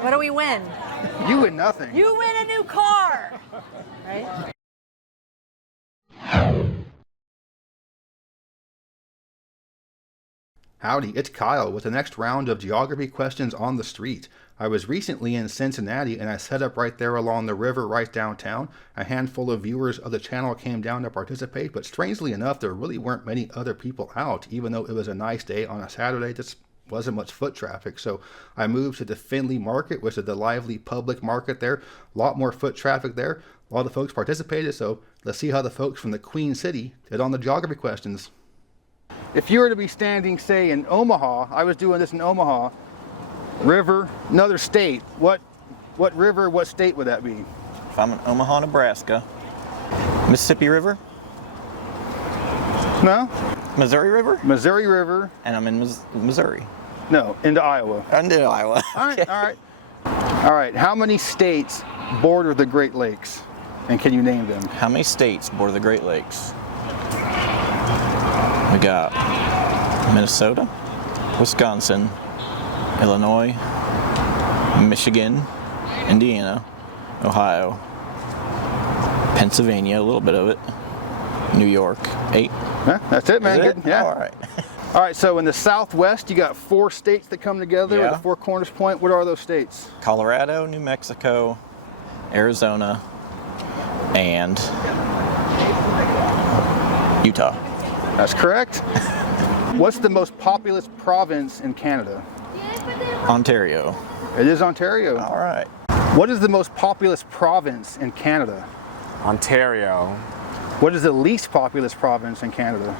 What do we win? You win nothing. You win a new car. Right? Howdy, it's Kyle with the next round of geography questions on the street. I was recently in Cincinnati and I set up right there along the river right downtown. A handful of viewers of the channel came down to participate, but strangely enough, there really weren't many other people out, even though it was a nice day on a Saturday. Just wasn't much foot traffic. So I moved to the Findlay Market, which is the lively public market there. A lot more foot traffic there. A lot of folks participated, so let's see how the folks from the Queen City did on the geography questions. If you were to be standing, say, in Omaha, I was doing this in Omaha, river, another state, what river, what state would that be? If I'm in Omaha, Nebraska, Mississippi River? No? Missouri River? Missouri River. And I'm in Missouri. No, into Iowa. Into Iowa. All right, all right. All right, how many states border the Great Lakes? And can you name them? How many states border the Great Lakes? We got Minnesota, Wisconsin, Illinois, Michigan, Indiana, Ohio, Pennsylvania, a little bit of it, New York, 8. Yeah, that's it, man. Is it? Good. Yeah. All right. All right, so in the Southwest, you got 4 states that come together at the Four Corners Point. What are those states? Colorado, New Mexico, Arizona, and Utah. That's correct. What's the most populous province in Canada? Ontario. It is Ontario. All right. What is the most populous province in Canada? Ontario. What is the least populous province in Canada?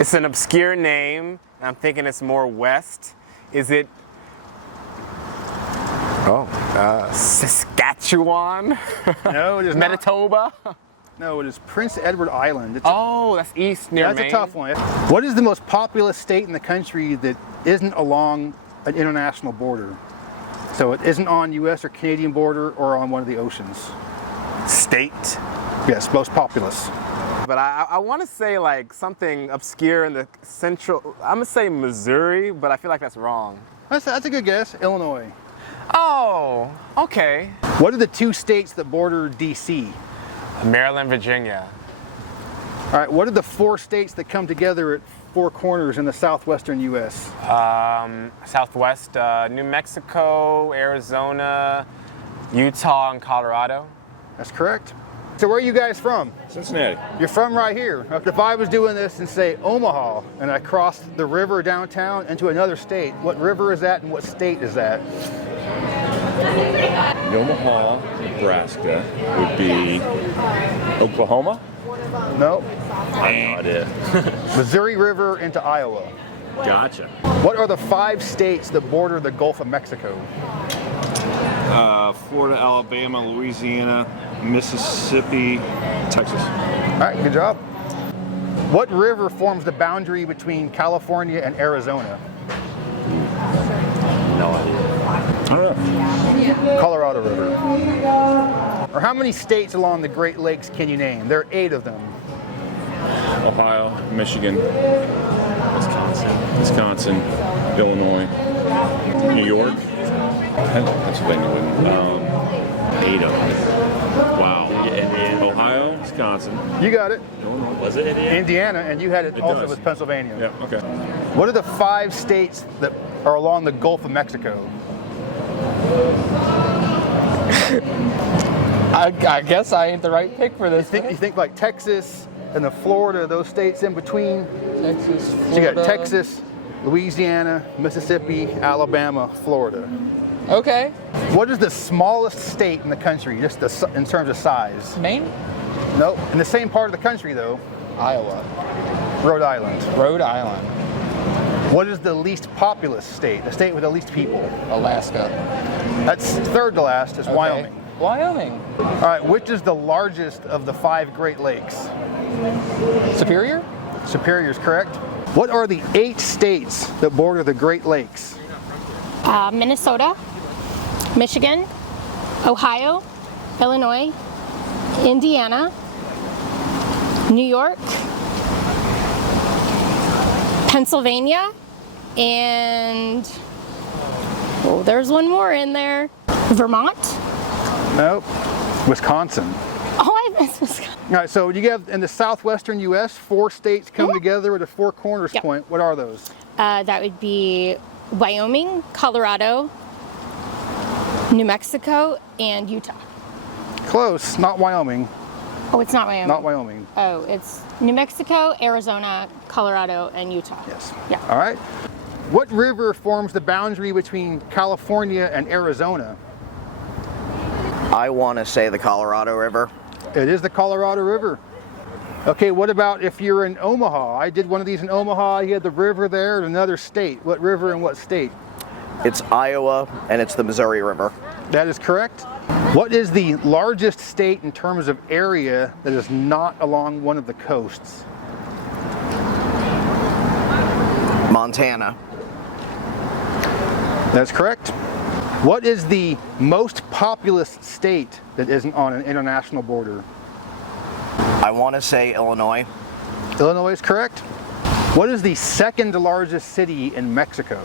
It's an obscure name. I'm thinking it's more west. Is it? Saskatchewan? No, it is not. Manitoba? No, it is Prince Edward Island. That's east near Maine. That's a tough one. What is the most populous state in the country that isn't along an international border? So it isn't on U.S. or Canadian border or on one of the oceans. State? Yes, most populous. But I want to say like something obscure in the central. I'm gonna say Missouri, but I feel like that's wrong. That's a good guess. Illinois. Oh, okay. What are the 2 states that border D.C.? Maryland, Virginia. All right, what are the 4 states that come together at Four Corners in the southwestern U.S.? Southwest, New Mexico, Arizona, Utah, and Colorado. That's correct. So where are you guys from? Cincinnati. You're from right here. If I was doing this in, say, Omaha, and I crossed the river downtown into another state, what river is that and what state is that? In Omaha, Nebraska would be Oklahoma? No. I have no idea. Missouri River into Iowa. Gotcha. What are the 5 states that border the Gulf of Mexico? Florida, Alabama, Louisiana, Mississippi, Texas. All right, good job. What river forms the boundary between California and Arizona? No idea. I don't know. Colorado River. Or how many states along the Great Lakes can you name? There are 8 of them. Ohio, Michigan, Wisconsin, Illinois, New York, Pennsylvania. 8 of them. Wow. Ohio, Wisconsin. You got it. Illinois. Was it Indiana? Indiana, and you had it also does. with Pennsylvania. Yeah, okay. What are the 5 states that are along the Gulf of Mexico? I guess I ain't the right pick for this. You think like Texas and the Florida, those states in between? Texas, Florida. So you got Texas, Louisiana, Mississippi, Alabama, Florida. Okay. What is the smallest state in the country, just in terms of size? Maine? Nope. In the same part of the country, though. Iowa. Rhode Island. Rhode Island. What is the least populous state, the state with the least people? Alaska. That's third to last, is Okay. Wyoming. Wyoming. All right, which is the largest of the 5 Great Lakes? Superior? Superior is correct. What are the 8 states that border the Great Lakes? Minnesota, Michigan, Ohio, Illinois, Indiana, New York, Pennsylvania, and there's one more in there. Vermont? Nope. Wisconsin. Oh, I missed Wisconsin. All right, so you have in the southwestern U.S., 4 states come together at a 4 corners Yep. point. What are those? That would be Wyoming, Colorado, New Mexico, and Utah. Close, not Wyoming. Oh, it's not Wyoming. Not Wyoming. Oh, it's New Mexico, Arizona, Colorado, and Utah. Yes. Yeah. All right. What river forms the boundary between California and Arizona? I want to say the Colorado River. It is the Colorado River. Okay, what about if you're in Omaha? I did one of these in Omaha. You had the river there in another state. What river and what state? It's Iowa, and it's the Missouri River. That is correct. What is the largest state in terms of area that is not along one of the coasts? Montana. That's correct. What is the most populous state that isn't on an international border? I want to say Illinois. Illinois is correct. What is the second largest city in Mexico?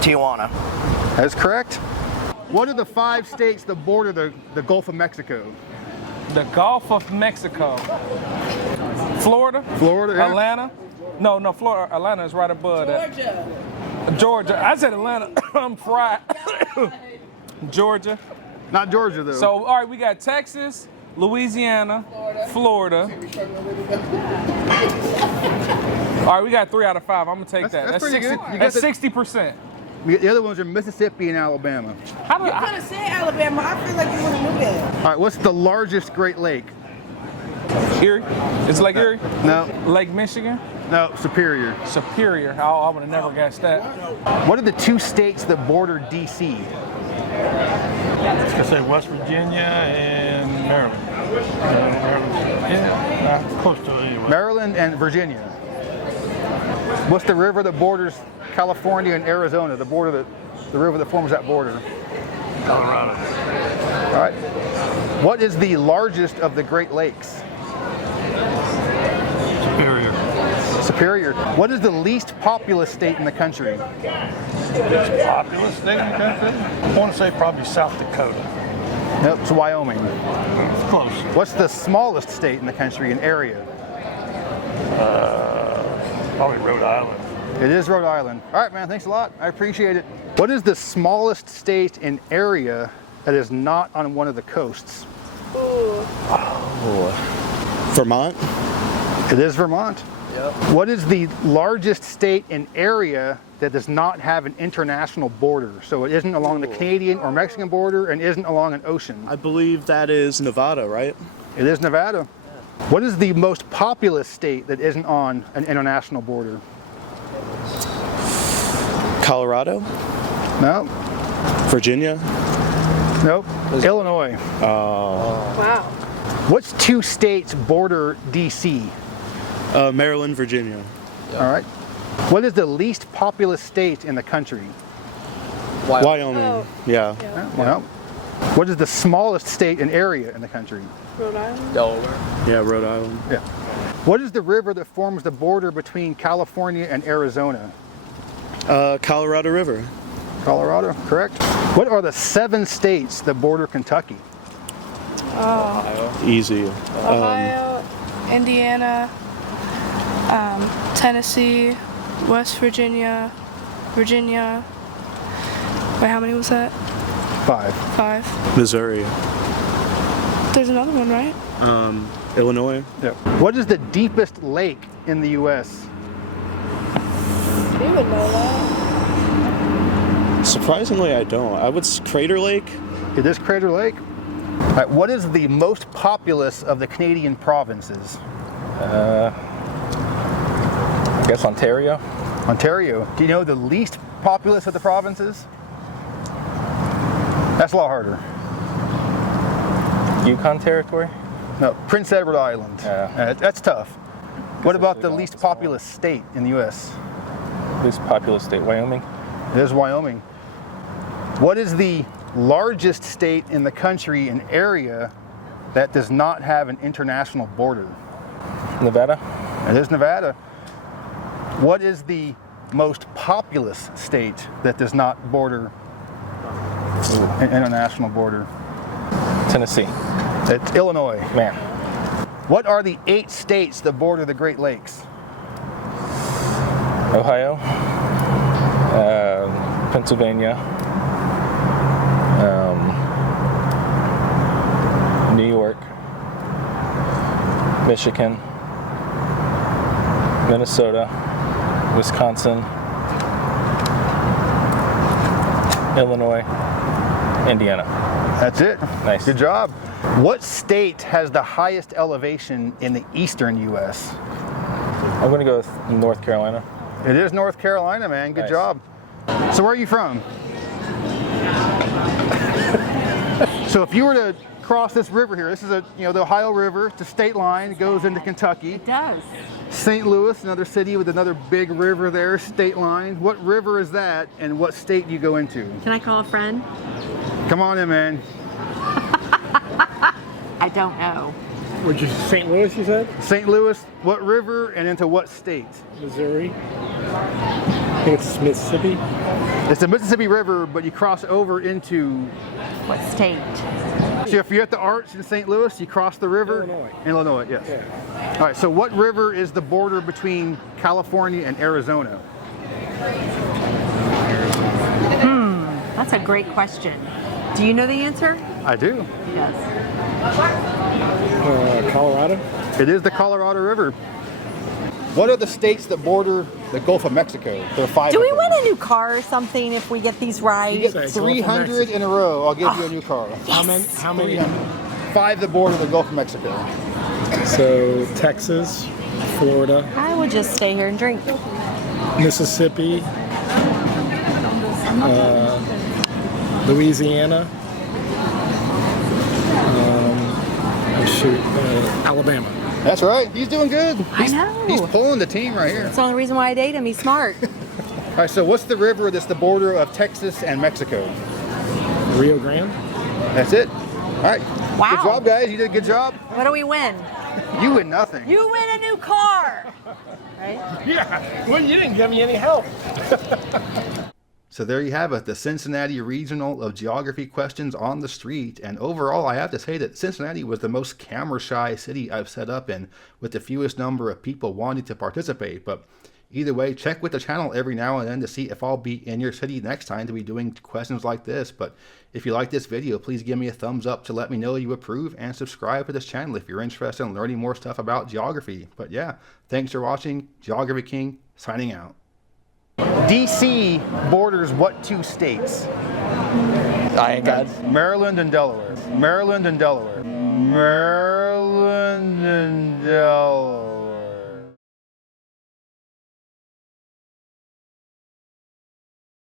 Tijuana. That is correct. What are the 5 states that border the Gulf of Mexico? The Gulf of Mexico. Florida. Florida, yeah. Atlanta. No, Florida. Atlanta is right above that. Georgia. I said Atlanta. I'm fried. Georgia. Not Georgia, though. So, all right, we got Texas, Louisiana, Florida. All right, we got 3 out of 5. I'm gonna take that. That's pretty good. You got That's the- 60%. the other ones are Mississippi and Alabama. How do You could have said Alabama. I feel like you would have knew that. All right, what's the largest Great Lake? Erie? It's Lake Erie? No, Lake Michigan? no, Superior. Superior. I would have never guessed that. What are the 2 states that border D.C.? I was gonna say West Virginia and Maryland. Yeah, close to it anyway. Maryland and Virginia. What's the river that borders California and Arizona? The river that forms that border. Colorado. All right. What is the largest of the Great Lakes? Superior. Superior. What is the least populous state in the country? Populous state in the country? I want to say probably South Dakota. Nope, it's Wyoming. It's close. What's the smallest state in the country in area? Probably Rhode Island. It is Rhode Island. All right, man, thanks a lot. I appreciate it. What is the smallest state in area that is not on one of the coasts? Vermont? It is Vermont. Yep. What is the largest state in area that does not have an international border? So it isn't along the Canadian or Mexican border and isn't along an ocean. I believe that is Nevada, right? It is Nevada. What is the most populous state that isn't on an international border? Colorado? No. Virginia? Nope. Illinois. Wow. What's 2 states border D.C.? Maryland, Virginia. All right. What is the least populous state in the country? Wyoming. Oh. Yeah. Well, what is the smallest state in area in the country? Rhode Island. Yeah, Rhode Island. Yeah. What is the river that forms the border between California and Arizona? Colorado River. Colorado, correct. What are the 7 states that border Kentucky? Easy. Ohio, Indiana, Tennessee, West Virginia, Virginia. Wait, how many was that? 5. 5. Missouri. There's another one, right? Illinois. Yeah. What is the deepest lake in the U.S.? You would know that. Surprisingly, I don't. I would Crater Lake. It is Crater Lake. All right, what is the most populous of the Canadian provinces? I guess Ontario. Ontario. Do you know the least populous of the provinces? That's a lot harder. Yukon Territory. No, Prince Edward Island. Yeah. That's tough. What about the least populous state in the U.S.? Least populous state, Wyoming. It is Wyoming. What is the largest state in the country in area that does not have an international border? Nevada. It is Nevada. What is the most populous state that does not border an international border? Tennessee. It's Illinois. Man. What are the 8 states that border the Great Lakes? Ohio, Pennsylvania, New York, Michigan, Minnesota, Wisconsin, Illinois, Indiana. That's it. Nice. Good job. What state has the highest elevation in the eastern U.S.? I'm going to go with North Carolina. It is North Carolina, man. Good Nice. job. So where are you from? So if you were to cross this river here, this is the Ohio River, it's a state line, it goes into Kentucky. It does. St. Louis, another city with another big river there, state line. What river is that and what state do you go into? Can I call a friend? Come on in, man. I don't know. Which is St. Louis, you said? St. Louis, what river and into what state? Missouri. I think it's Mississippi. It's the Mississippi River, but you cross over into... What state? So if you're at the Arch in St. Louis, you cross the river? Illinois. Illinois, yes. Yeah. All right, so what river is the border between California and Arizona? That's a great question. Do you know the answer? I do. Yes. Colorado. It is the Colorado River. What are the states that border the Gulf of Mexico? There are 5 Do of we them. win a new car or something if we get these right? You get 300 in a row, I'll give you a new car. Yes. How many? 5 that border the Gulf of Mexico. So Texas, Florida, I will just stay here and drink. Mississippi, Louisiana, Alabama. That's right, he's doing good. I know. He's pulling the team right here. That's the only reason why I date him. He's smart. All right, so what's the river that's the border of Texas and Mexico? Rio Grande. That's it. All right. Wow. Good job, guys. You did a good job. What do we win? You win nothing. You win a new car. Right? Yeah. Well, you didn't give me any help. So there you have it, the Cincinnati Regional of Geography Questions on the Street. And overall, I have to say that Cincinnati was the most camera-shy city I've set up in, with the fewest number of people wanting to participate. But either way, check with the channel every now and then to see if I'll be in your city next time to be doing questions like this. But if you like this video, please give me a thumbs up to let me know you approve, and subscribe to this channel if you're interested in learning more stuff about geography. But yeah, thanks for watching. Geography King, signing out. DC borders what 2 states? I ain't got Maryland and Delaware. Maryland and Delaware.